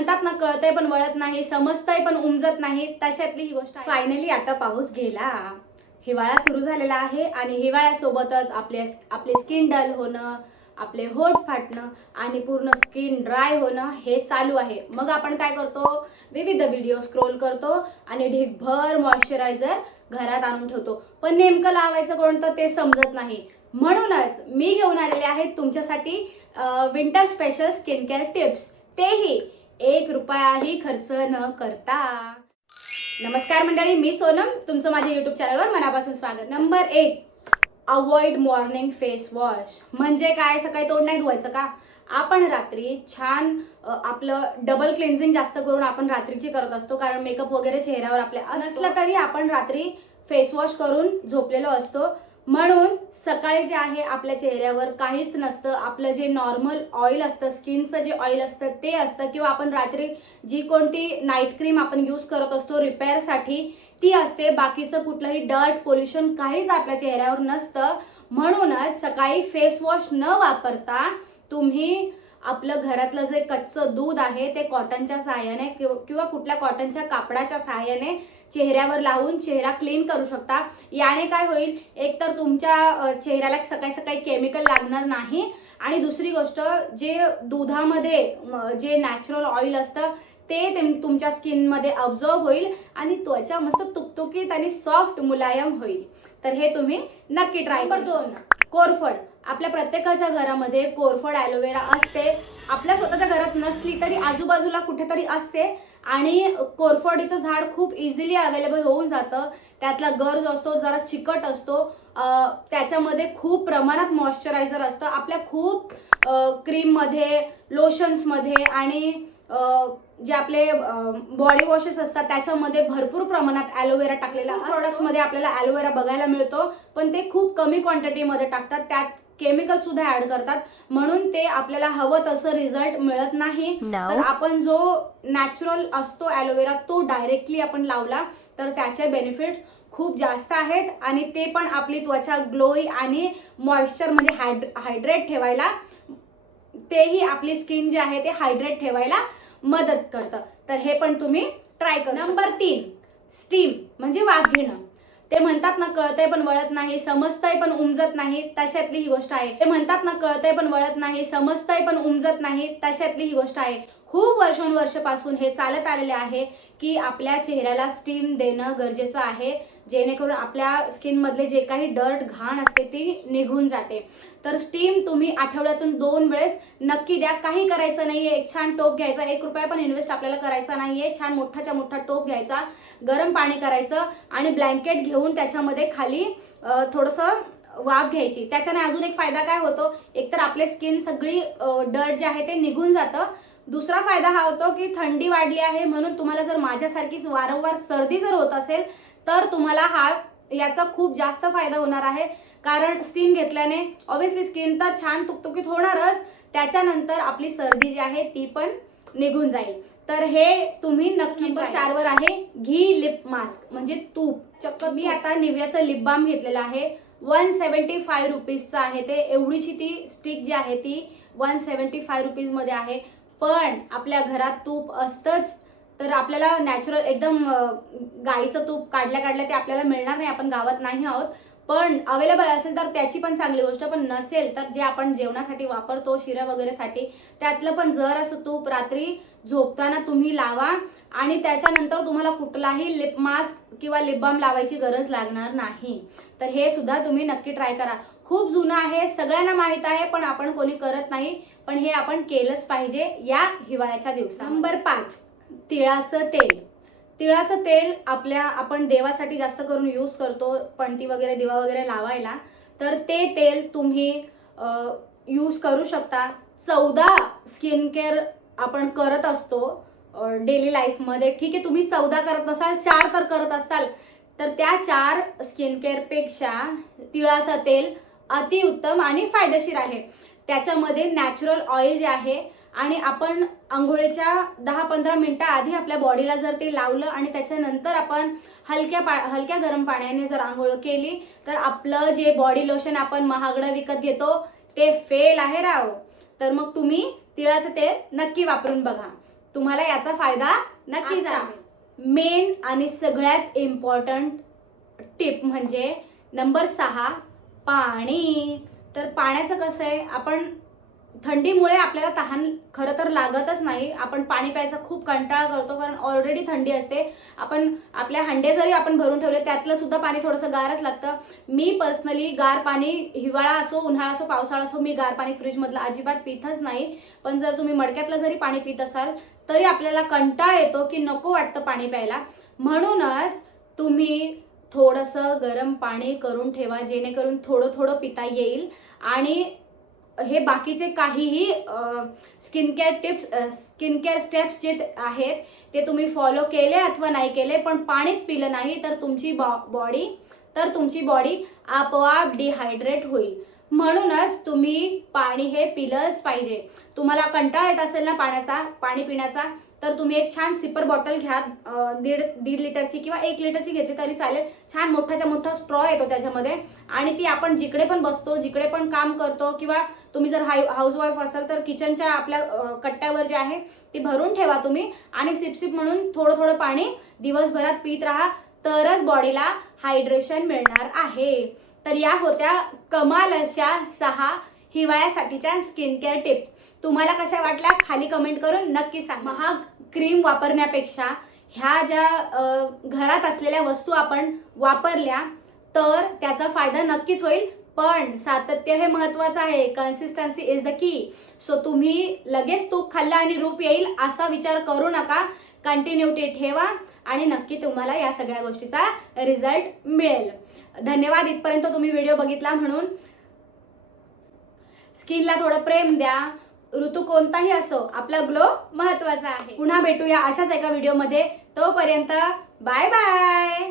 म्हणतात ना, कळतंय पण वळत नाही, समजतंय पण उमजत नाही, तशातली ही गोष्ट आहे. फायनली आता पाऊस गेला, हिवाळा सुरू झालेला आहे आणि हिवाळ्यासोबतच आपले स्किन डल होणं, आपले होठ फाटणं आणि पूर्ण स्किन ड्राय होणं हे चालू आहे. मग आपण काय करतो, विविध व्हिडिओ स्क्रोल करतो आणि ढीगभर मॉइश्चरायझर घरात आणून ठेवतो, पण नेमकं लावायचं कोणतं ते समजत नाही. म्हणूनच मी घेऊन आलेले आहेत तुमच्यासाठी winter special skin care tips, तेही 1 रुपयाही खर्च न करता. नमस्कार मंडळी, मी सोनम, तुमचं माझ्या यूट्यूब चॅनलवर मनापासून स्वागत. Number 1, avoid morning face wash. म्हणजे काय, सकाळी तोंड नाही धुवायचं का? आपण रात्री छान आपलं डबल क्लेन्झिंग जास्त करून आपण रात्रीची करत असतो, कारण मेकअप वगैरे चेहऱ्यावर आपल्या नसलं तरी आपण रात्री फेस वॉश करून झोपलेलो असतो. म्हणून सकाळी जे आहे आपल्या चेहऱ्यावर काहीच नसतं, आपलं जे नॉर्मल ऑइल असतं, स्किनचं जे ऑइल असतं ते असतं, किंवा आपण रात्री जी कोणती नाईट क्रीम आपण यूज करत असतो रिपेअरसाठी ती असते. बाकीचं कुठलंही डर्ट, पोल्युशन काहीच आपल्या चेहऱ्यावर नसतं. म्हणूनच सकाळी फेस वॉश न वापरता तुम्ही आपलं घरातलं जे कच्चं दूध आहे ते कॉटनच्या सहाय्याने किंवा कुठल्या कॉटनच्या कापडाच्या सहाय्याने चेहऱ्यावर लावून चेहरा क्लीन करू शकता. याने काय होईल, एक तर तुमच्या चेहऱ्याला सकाळी सकाळी केमिकल लागणार नाही, आणि दुसरी गोष्ट, जे दुधामध्ये जे नॅचरल ऑइल असतं ते तुमच्या स्किनमध्ये ऑब्झर्व होईल आणि त्वचा मस्त तुकतुकीत आणि सॉफ्ट मुलायम होईल. तर हे तुम्ही नक्की ट्राय करा. 2, कोरफड. आपल्या प्रत्येकाच्या घरामध्ये कोरफड, ॲलोवेरा असते. आपल्या स्वतःच्या घरात नसली तरी आजूबाजूला कुठेतरी असते, आणि कोरफडीचं झाड खूप इझिली अवेलेबल होऊन जातं. त्यातला गर जो असतो जरा चिकट असतो, त्याच्यामध्ये खूप प्रमाणात मॉइश्चरायझर असतं. आपल्या खूप क्रीममध्ये, लोशन्समध्ये आणि जे आपले बॉडी वॉशेस असतात त्याच्यामध्ये भरपूर प्रमाणात ॲलोवेरा टाकलेला. प्रोडक्ट्समध्ये आपल्याला ॲलोवेरा बघायला मिळतो, पण ते खूप कमी क्वांटिटीमध्ये टाकतात, त्यात केमिकल सुद्धा ऍड करतात, म्हणून ते आपल्याला हवं तसं रिझल्ट मिळत नाही. तर आपण जो नॅचरल असतो ॲलोवेरा तो डायरेक्टली आपण लावला तर त्याचे बेनिफिट्स खूप जास्त आहेत, आणि ते पण आपली त्वचा ग्लोई आणि मॉइश्चर म्हणजे हायड्रेट ठेवायला, तेही आपली स्किन जी आहे ते हायड्रेट ठेवायला मदत करतं. तर हे पण तुम्ही ट्राय करा. नंबर 3, स्टीम म्हणजे वाफ घेणं. ते म्हणतात ना, कळतंय पण वळत नाही, समजतंय पण उमजत नाही, तशातली ही गोष्ट आहे. ते म्हणतात ना, कळतंय पण वळत नाही, समजतंय पण उमजत नाही, तशातली ही गोष्ट आहे. खूप वर्षानुवर्षापासून हे चालत आलेले आहे की आपल्या चेहऱ्याला स्टीम देणं गरजेचं आहे, जेणेकरून आपल्या स्किनमधले जे काही डर्ट, घाण असते ती निघून जाते. तर स्टीम तुम्ही आठवड्यातून 2 वेळेस नक्की द्या. काही करायचं नाहीये, एक छान टोप घ्यायचा, 1 रुपया पण इन्व्हेस्ट आपल्याला करायचा नाहीये. छान मोठाच्या मोठा टोप घ्यायचा, गरम पाणी करायचं आणि ब्लँकेट घेऊन त्याच्यामध्ये खाली थोडंसं वाफ घ्यायची. त्याच्याने अजून एक फायदा काय होतो, एकतर आपले स्किन सगळी डर्ट जे आहे ते निघून जातं. दुसरा फायदा हा होतो की थंडी वाढली आहे म्हणून तुम्हाला जर माझ्यासारखीच वारंवार सर्दी जर होत असेल तर तुम्हाला याचा खूप जास्त फायदा होणार आहे, कारण स्टीम घेतल्याने ऑब्व्हियसली स्किन तर छान तुकतुकीत होणारच, त्याच्यानंतर आपली सर्दी जी आहे ती पण निघून जाईल. तर हे तुम्ही नक्की. नंबर 4 वर आहे घी लिप मास्क म्हणजे तूप. चक्क मी आता निव्याचं लिप बाम घेतलेलं आहे, 175 रुपीजचं आहे ते. एवढीची ती स्टिक जी आहे ती 175 रुपीजमध्ये आहे. पण आपल्या घरात तूप असतंच, तर आपल्याला नॅचरल एकदम गाईचं तूप काढल्या ते आपल्याला मिळणार नाही, आपण गावात नाही आहोत. पण अवेलेबल असेल तर त्याची पण चांगली गोष्ट, पण नसेल तर जे आपण जेवणासाठी वापरतो, शिरा वगैरेसाठी, त्यातलं पण जर असं तूप रात्री झोपताना तुम्ही लावा, आणि त्याच्यानंतर तुम्हाला कुठलाही लिप मास्क किंवा लिप बाम लावायची गरज लागणार नाही. तर हे सुद्धा तुम्ही नक्की ट्राय करा. खूप जुनं आहे, सगळ्यांना माहित आहे, पण आपण कोणी करत नाही, पण हे आपण केलंच पाहिजे या हिवाळ्याच्या दिवसात. नंबर 5, तिळाचं तेल. तिळाचं तेल आपण देवासाठी जास्त करून यूज करतो, पणती वगैरे, दिवा वगैरे लावायला, तर ते तेल तुम्ही यूज करू शकता. 14 स्किन केअर आपण करत असतो डेली लाईफमध्ये. ठीक आहे, तुम्ही 14 करत नसाल, 4 तर करत असताल, तर त्या 4 स्किन केअरपेक्षा तिळाचं तेल अतिउत्तम आणि फायदेशीर आहे. त्याच्यामध्ये नॅचरल ऑइल जे आहे, आणि आपण आंघोळीच्या 10-15 मिनिटं आधी आपल्या बॉडीला जर ते लावलं आणि त्याच्यानंतर आपण हलक्या गरम पाण्याने जर आंघोळ केली तर आपलं जे बॉडी लोशन आपण महागडं विकत घेतो ते फेल आहे राव. तर मग तुम्ही तिळाचं तेल नक्की वापरून बघा. तुम्हाला याचा फायदा नक्कीच आहे. मेन आणि सगळ्यात इम्पॉर्टंट टिप म्हणजे नंबर 6, पाणी. तर पाण्याचं कसं आहे, आपण थंडीमुळे आपल्याला तहान खरं तर लागतच नाही. आपण पाणी प्यायचा खूप कंटाळा करतो कारण ऑलरेडी थंडी असते. आपण आपल्या हंडे जरी आपण भरून ठेवले त्यातलं सुद्धा पाणी थोडंसं गारच लागतं. मी पर्सनली गार पाणी, हिवाळा असो, उन्हाळा असो, पावसाळा असो, मी गार पाणी फ्रीजमधलं अजिबात पितच नाही. पण जर तुम्ही मडक्यातलं जरी पाणी पित असाल तरी आपल्याला कंटाळा येतो की नको वाटतं पाणी प्यायला. म्हणूनच तुम्ही थोडंसं गरम पाणी करून ठेवा जेणेकरून थोडं थोडं पिता येईल. आणि हे बाकीचे काहीही स्किन केअर स्टेप्स जे आहेत ते तुम्ही फॉलो केले अथवा नाही केले पण पाणीच पिलं नाही तर तुमची बॉडी आपोआप डिहायड्रेट होईल. म्हणूनच तुम्ही पाणी हे पिलंच पाहिजे. तुम्हाला कंटाळा येत असेल ना पाणी पिण्याचा तर तुम्ही एक छान सिपर बॉटल घ्या. दीड लिटरची किंवा 1 लिटरची घेतली तरी चालेल. छान मोठाच्या मोठा स्ट्रॉ येतो त्याच्यामध्ये आणि ती आपण जिकडे पण बसतो, जिकडे पण काम करतो किंवा तुम्ही जर हाऊसवाईफ असाल तर किचनच्या आपल्या कट्ट्यावर जे आहे ती भरून ठेवा तुम्ही आणि सिप म्हणून थोडं थोडं पाणी दिवसभरात पित राहा. तरच बॉडीला हायड्रेशन मिळणार आहे. तर या होत्या कमाल अशा 6 हिवाळ्यासाठीच्या स्किन केअर टिप्स. तुम्हाला कशा वाटल्या खाली कमेंट करून नक्की सांगा. महाग क्रीम वापरण्यापेक्षा ह्या ज्या घरात असलेल्या वस्तू आपण वापरल्या तर त्याचा फायदा नक्कीच होईल. पण सातत्य हे महत्वाचं आहे. Consistency is the key. So तुम्ही लगेच तूप खाल्ला आणि रूप येईल असा विचार करू नका. कंटिन्युटी ठेवा आणि नक्की तुम्हाला या सगळ्या गोष्टीचा रिझल्ट मिळेल. धन्यवाद इथपर्यंत तुम्ही व्हिडिओ बघितला म्हणून. स्किनला थोडं प्रेम द्या. ऋतू कोणताही असो आपला ग्लो महत्वाचा आहे. पुन्हा भेटूया अशाच एका व्हिडिओमध्ये. तोपर्यंत बाय बाय.